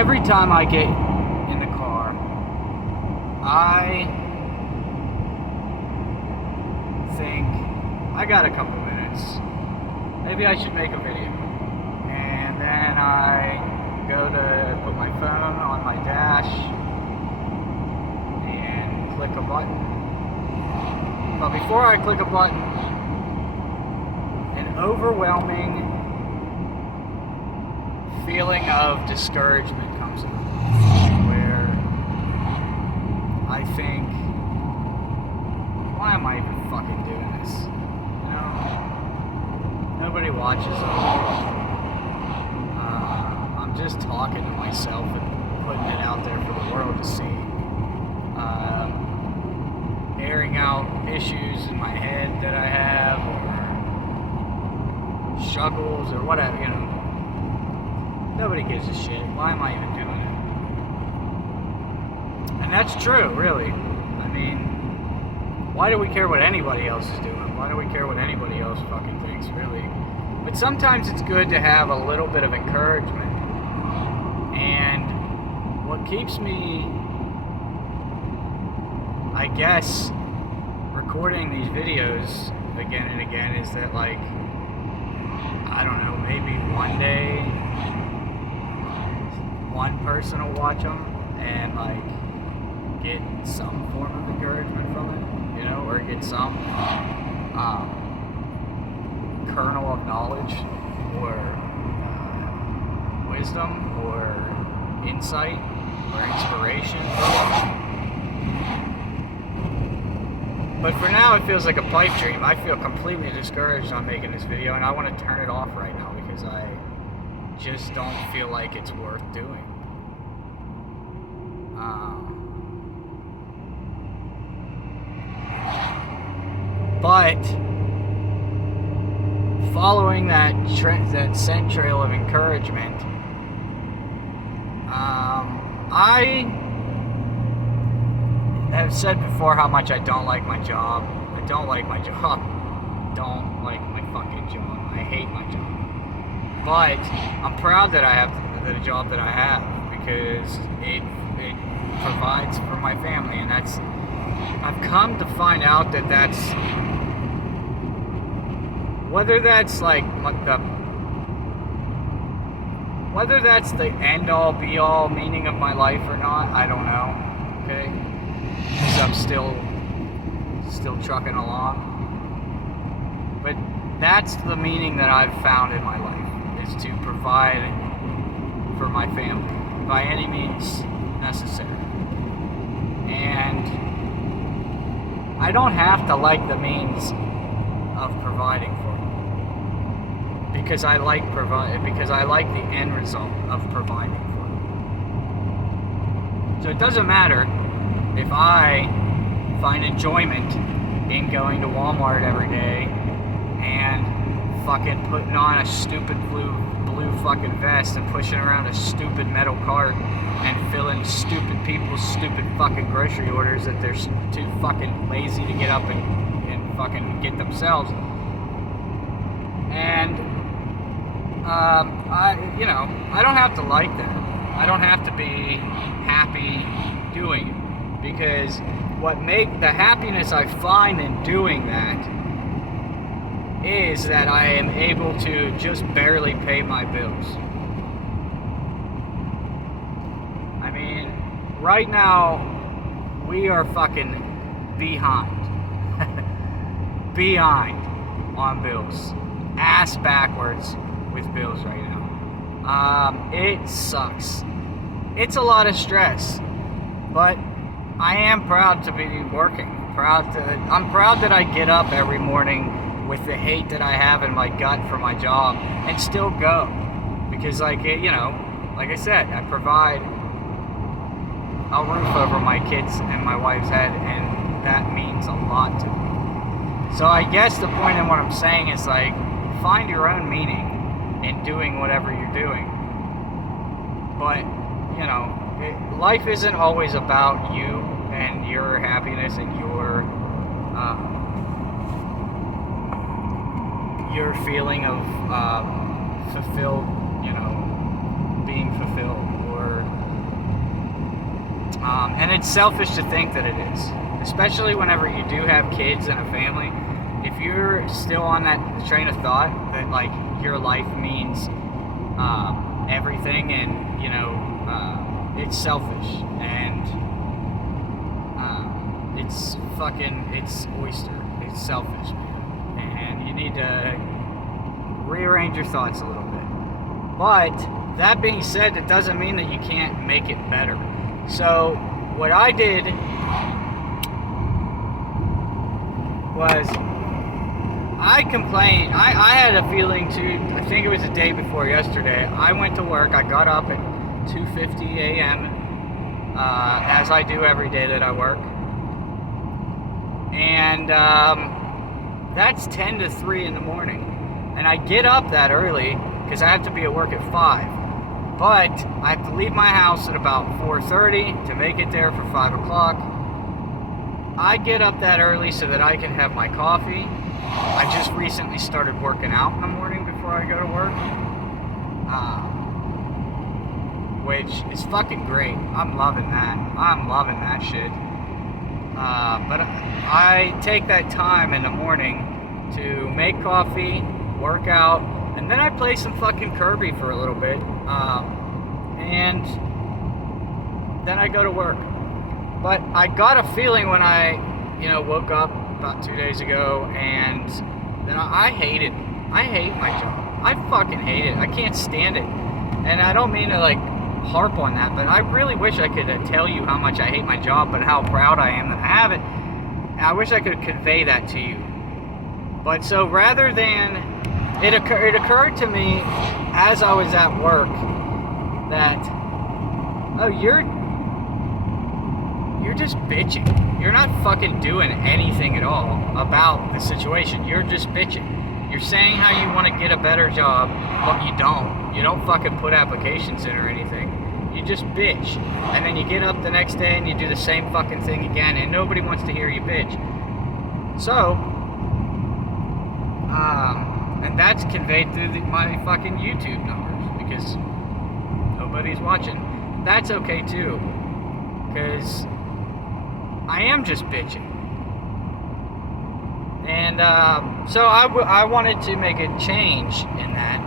every time I get in the car, I think, I got a couple minutes. Maybe I should make a video. And then I go to put my phone on my dash and click a button. But before I click a button, an overwhelming feeling of discouragement comes up, where I think, why am I even fucking doing this? You know, nobody watches them. I'm just talking to myself and putting it out there for the world to see. Airing out issues in my head that I have, or struggles, or whatever, you know. Nobody gives a shit. Why am I even doing it? And that's true, really. I mean, why do we care what anybody else is doing? Why do we care what anybody else fucking thinks, really? But sometimes it's good to have a little bit of encouragement. And what keeps me, I guess, recording these videos again and again is that, like, I don't know, maybe one day one person will watch them and, like, get some form of encouragement from it, you know, or get some kernel of knowledge or wisdom or insight or inspiration from it. But for now, it feels like a pipe dream. I feel completely discouraged on making this video, and I want to turn it off right now because I just don't feel like it's worth doing. But following that scent trail of encouragement, I have said before how much I don't like my job. I don't like my job. Don't like my fucking job. I hate my job. But I'm proud that I have the job that I have because it provides for my family, and I've come to find out that that's, whether that's like whether that's the end all be all meaning of my life or not, I don't know. Okay, because I'm still trucking along. But that's the meaning that I've found in my life, is to provide for my family by any means necessary. And I don't have to like the means of providing for them, because I like the end result of providing for them. So it doesn't matter if I find enjoyment in going to Walmart every day and fucking putting on a stupid blue fucking vest and pushing around a stupid metal cart and filling stupid people's stupid fucking grocery orders that they're too fucking lazy to get up and fucking get themselves. And I don't have to like that. I don't have to be happy doing it, because the happiness I find in doing that is that I am able to just barely pay my bills. I mean, right now, we are fucking behind on bills. Ass backwards with bills right now. It sucks. It's a lot of stress, but I am proud to be working. I'm proud that I get up every morning with the hate that I have in my gut for my job and still go, because, like I said, I provide a roof over my kids and my wife's head, and that means a lot to me. So I guess the point in what I'm saying is, like, find your own meaning in doing whatever you're doing. But, life isn't always about you and your happiness and your feeling of fulfilled, being fulfilled, or And it's selfish to think that it is, especially whenever you do have kids and a family. If you're still on that train of thought that like your life means everything, and it's selfish, and it's oyster. It's selfish, man. And you need to rearrange your thoughts a little bit. But that being said, it doesn't mean that you can't make it better. So what I did was I complained. I had a feeling too. I think it was the day before yesterday. I went to work. I got up at 2:50 a.m. As I do every day that I work. And that's 10 to 3 in the morning. And I get up that early because I have to be at work at 5. But I have to leave my house at about 4:30 to make it there for 5 o'clock. I get up that early so that I can have my coffee. I just recently started working out in the morning before I go to work. Which is fucking great. I'm loving that. I'm loving that shit. But I take that time in the morning to make coffee, work out, and then I play some fucking Kirby for a little bit. And then I go to work. But I got a feeling when I, woke up about 2 days ago, and then I hate it. I hate my job. I fucking hate it. I can't stand it. And I don't mean to harp on that, but I really wish I could tell you how much I hate my job, but how proud I am that I have it. And I wish I could convey that to you. But so rather than it occurred to me as I was at work that you're just bitching. You're not fucking doing anything at all about the situation. You're just bitching. You're saying how you want to get a better job, but you don't. You don't fucking put applications in or anything. You just bitch. And then you get up the next day and you do the same fucking thing again, and nobody wants to hear you bitch. So, and that's conveyed through my fucking YouTube numbers, because nobody's watching. That's okay too, because I am just bitching. And so I wanted to make a change in that.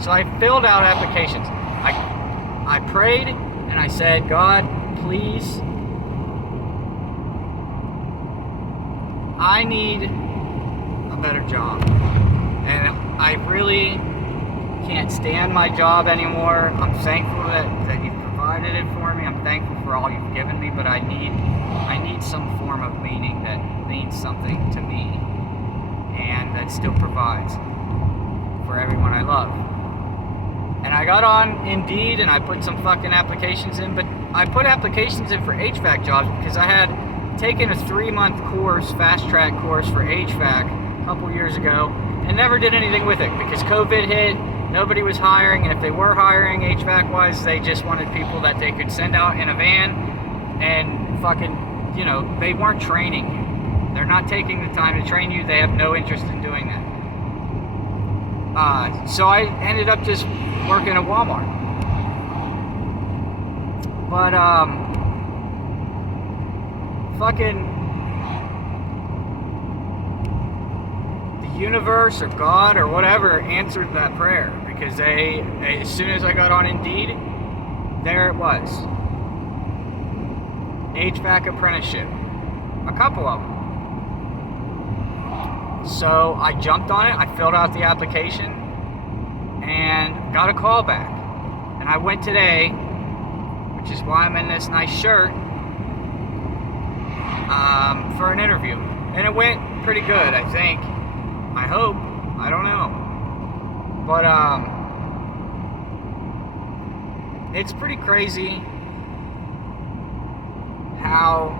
So I filled out applications. I prayed and I said, God, please, I need a better job. And I really can't stand my job anymore. I'm thankful that you've provided it for me. I'm thankful for all you've given me, but I need some form of meaning that means something to me and that still provides for everyone I love. And I got on Indeed and I put some fucking applications in, but I put applications in for HVAC jobs because I had taken a 3-month course, fast track course for HVAC a couple years ago and never did anything with it because COVID hit, nobody was hiring, and if they were hiring HVAC wise, they just wanted people that they could send out in a van and fucking, they weren't training you. They're not taking the time to train you. They have no interest in doing that. So I ended up just working at Walmart. But, fucking, the universe or God or whatever answered that prayer, because as soon as I got on Indeed, there it was. HVAC apprenticeship. A couple of them. So I jumped on it, I filled out the application, and got a call back. And I went today, which is why I'm in this nice shirt, for an interview. And it went pretty good, I think. I hope. I don't know. But, it's pretty crazy how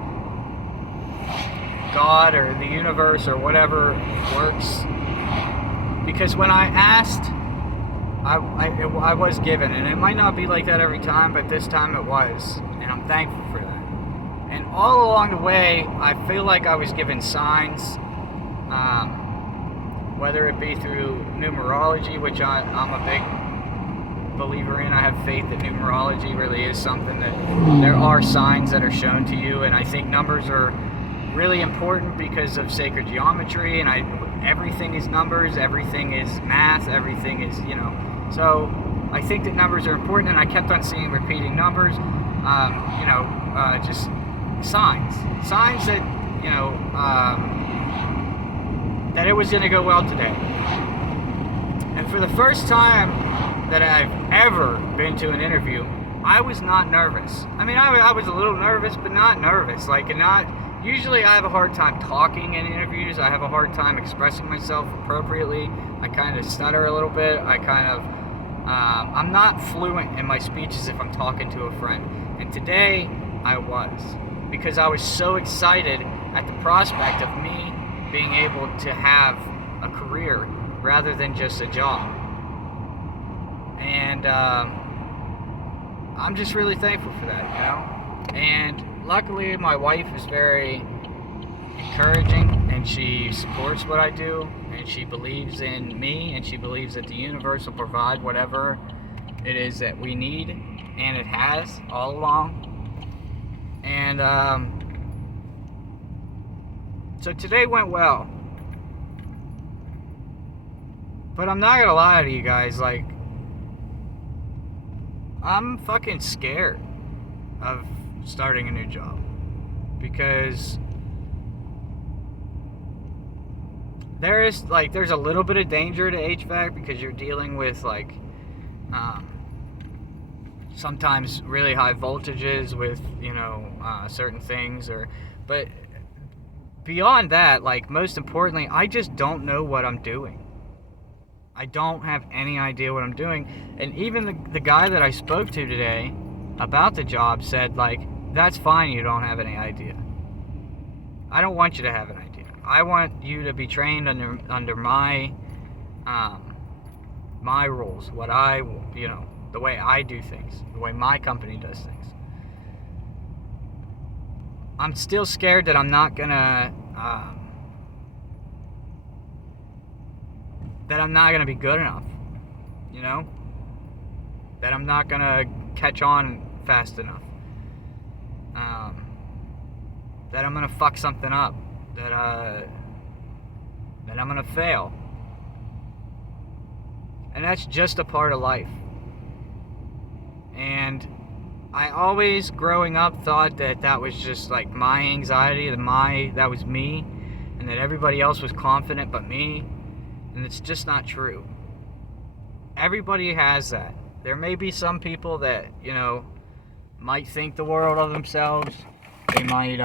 God or the universe or whatever works, because when I asked, I was given, and it might not be like that every time, but this time it was, and I'm thankful for that. And all along the way, I feel like I was given signs, whether it be through numerology, which I'm a big believer in. I have faith that numerology really is something that there are signs that are shown to you, and I think numbers are really important because of sacred geometry, and everything is numbers, everything is math, everything is, so I think that numbers are important, and I kept on seeing repeating numbers, just signs that, that it was going to go well today. And for the first time that I've ever been to an interview, I was not nervous. I mean, I was a little nervous, but not nervous. Usually I have a hard time talking in interviews. I have a hard time expressing myself appropriately. I kind of stutter a little bit. I'm not fluent in my speeches if I'm talking to a friend. And today I was, because I was so excited at the prospect of me being able to have a career rather than just a job. And I'm just really thankful for that, And luckily, my wife is very encouraging, and she supports what I do, and she believes in me, and she believes that the universe will provide whatever it is that we need, and it has all along. And so today went well. But I'm not gonna lie to you guys, I'm fucking scared of starting a new job, because there's a little bit of danger to HVAC, because you're dealing with sometimes really high voltages with certain things, but beyond that, most importantly, I just don't know what I'm doing. I don't have any idea what I'm doing. And even the guy that I spoke to today about the job said, that's fine, you don't have any idea. I don't want you to have an idea. I want you to be trained under my my rules, the way I do things, the way my company does things. I'm still scared that I'm not gonna be good enough, that I'm not gonna catch on fast enough, that I'm gonna fuck something up, that I'm gonna fail. And that's just a part of life. And I always, growing up, thought that was just my anxiety, that was me, and that everybody else was confident but me. And it's just not true. Everybody has that. There may be some people that, might think the world of themselves. They might,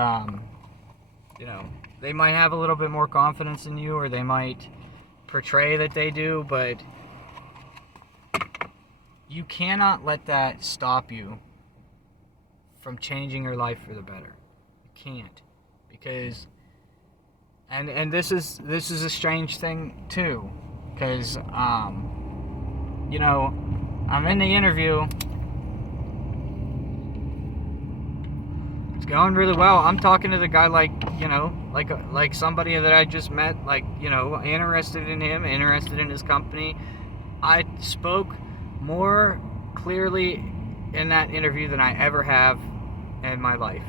they might have a little bit more confidence in you, or they might portray that they do, but you cannot let that stop you from changing your life for the better. You can't. Because and this is a strange thing too, because I'm in the interview, it's going really well. I'm talking to the guy like somebody that I just met, interested in him, interested in his company. I spoke more clearly in that interview than I ever have in my life,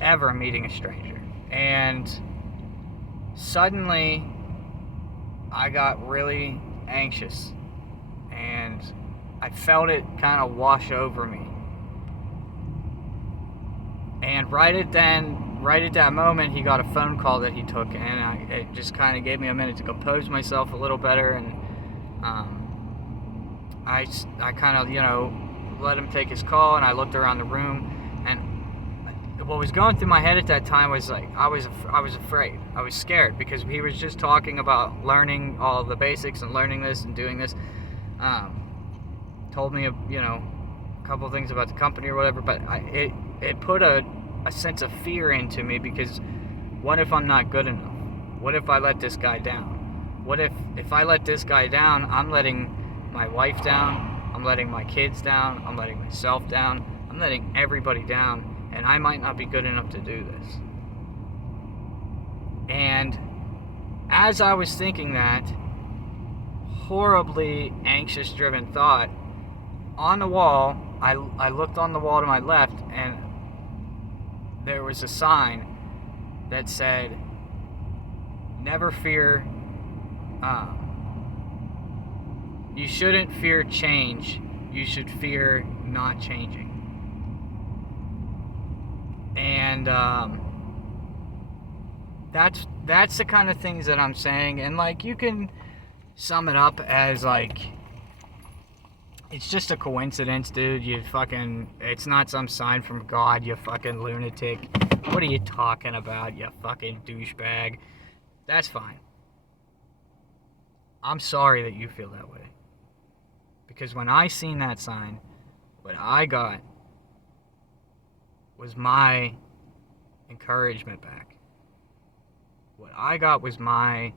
ever meeting a stranger. And suddenly I got really anxious, and I felt it kind of wash over me. And right at that moment, he got a phone call that he took, and it just kind of gave me a minute to compose myself a little better. And I kind of let him take his call, and I looked around the room, and what was going through my head at that time was I was afraid. I was scared, because he was just talking about learning all of the basics and learning this and doing this. Told me a couple things about the company or whatever, but it put a sense of fear into me, because what if I'm not good enough? What if I let this guy down? What if I let this guy down, I'm letting my wife down, I'm letting my kids down, I'm letting myself down, I'm letting everybody down, and I might not be good enough to do this. And as I was thinking that, horribly anxious driven thought. On the wall, I looked on the wall to my left, and there was a sign that said, never fear, you shouldn't fear change, you should fear not changing. And that's the kind of things that I'm saying. And like, you can sum it up as like, it's just a coincidence, dude. It's not some sign from God, you fucking lunatic. What are you talking about, you fucking douchebag? That's fine. I'm sorry that you feel that way. Because when I seen that sign, what I got was my encouragement back. What I got was my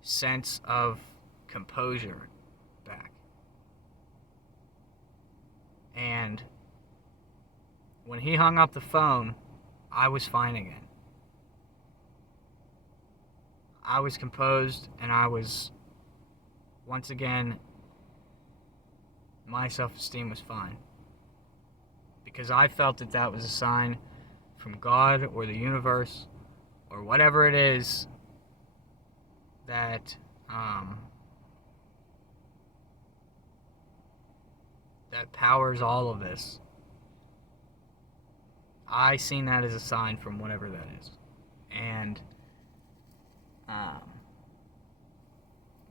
sense of composure back. And when he hung up the phone, I was fine again. I was composed, and I was, once again, my self-esteem was fine. Because I felt that that was a sign from God or the universe or whatever it is that that powers all of this. I seen that as a sign from whatever that is. And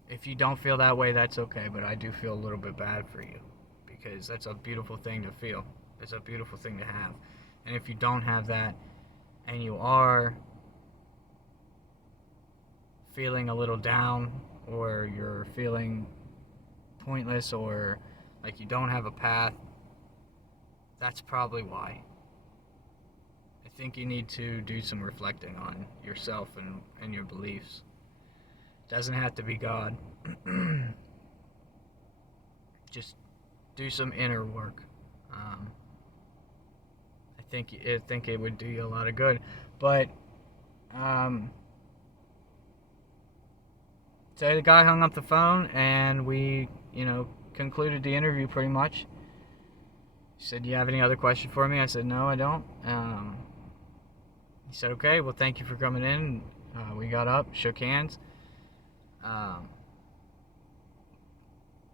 if you don't feel that way, that's okay, but I do feel a little bit bad for you, because that's a beautiful thing to feel. It's a beautiful thing to have. And if you don't have that, and you are feeling a little down, or you're feeling pointless, or like you don't have a path, that's probably why. I think you need to do some reflecting on yourself and your beliefs. It doesn't have to be God. Just do some inner work. I think it would do you a lot of good. But so the guy hung up the phone, and we, concluded the interview pretty much. He said, "Do you have any other question for me?" I said, "No, I don't." He said, "Okay, well, thank you for coming in." We got up, shook hands.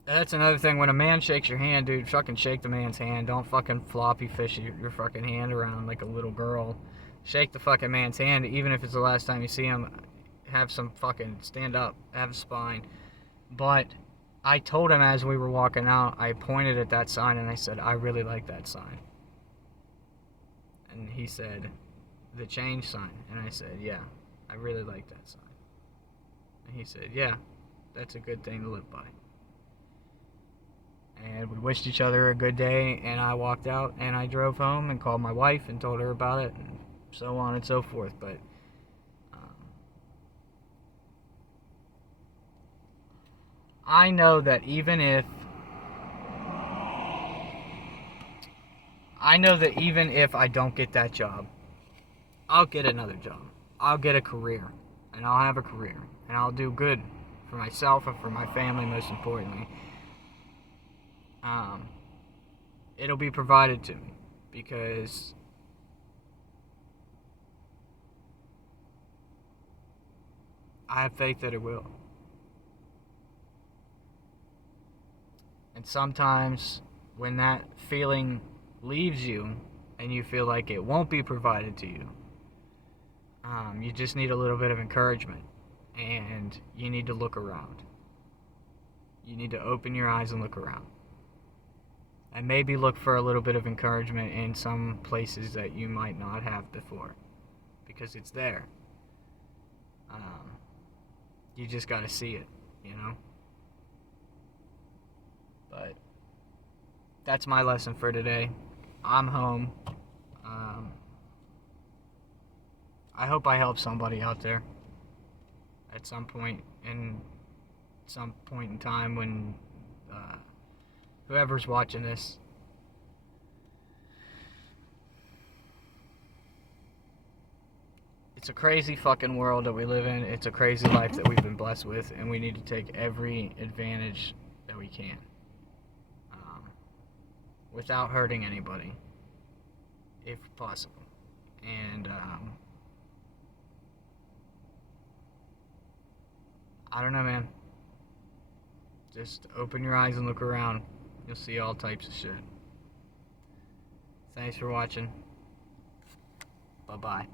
That's another thing. When a man shakes your hand, dude, fucking shake the man's hand. Don't fucking floppy fish your fucking hand around like a little girl. Shake the fucking man's hand, even if it's the last time you see him. Have some fucking stand up, have a spine. But I told him as we were walking out, I pointed at that sign and I said, "I really like that sign." And he said, "The change sign." And I said, "Yeah, I really like that sign." And he said, "Yeah, that's a good thing to live by." And we wished each other a good day, and I walked out, and I drove home and called my wife and told her about it, and so on and so forth. But I know that even if I don't get that job, I'll get another job. I'll get a career, and I'll have a career, and I'll do good for myself and for my family, most importantly. It'll be provided to me, because I have faith that it will. And sometimes when that feeling leaves you and you feel like it won't be provided to you, you just need a little bit of encouragement, and you need to look around. You need to open your eyes and look around. And maybe look for a little bit of encouragement in some places that you might not have before, because it's there. You just got to see it, But that's my lesson for today. I'm home. I hope I help somebody out there at some point in time when whoever's watching this It's a crazy fucking world that we live in. It's a crazy life that we've been blessed with, and we need to take every advantage that we can, without hurting anybody, if possible. And I don't know, man. Just open your eyes and look around. You'll see all types of shit. Thanks for watching. Bye-bye.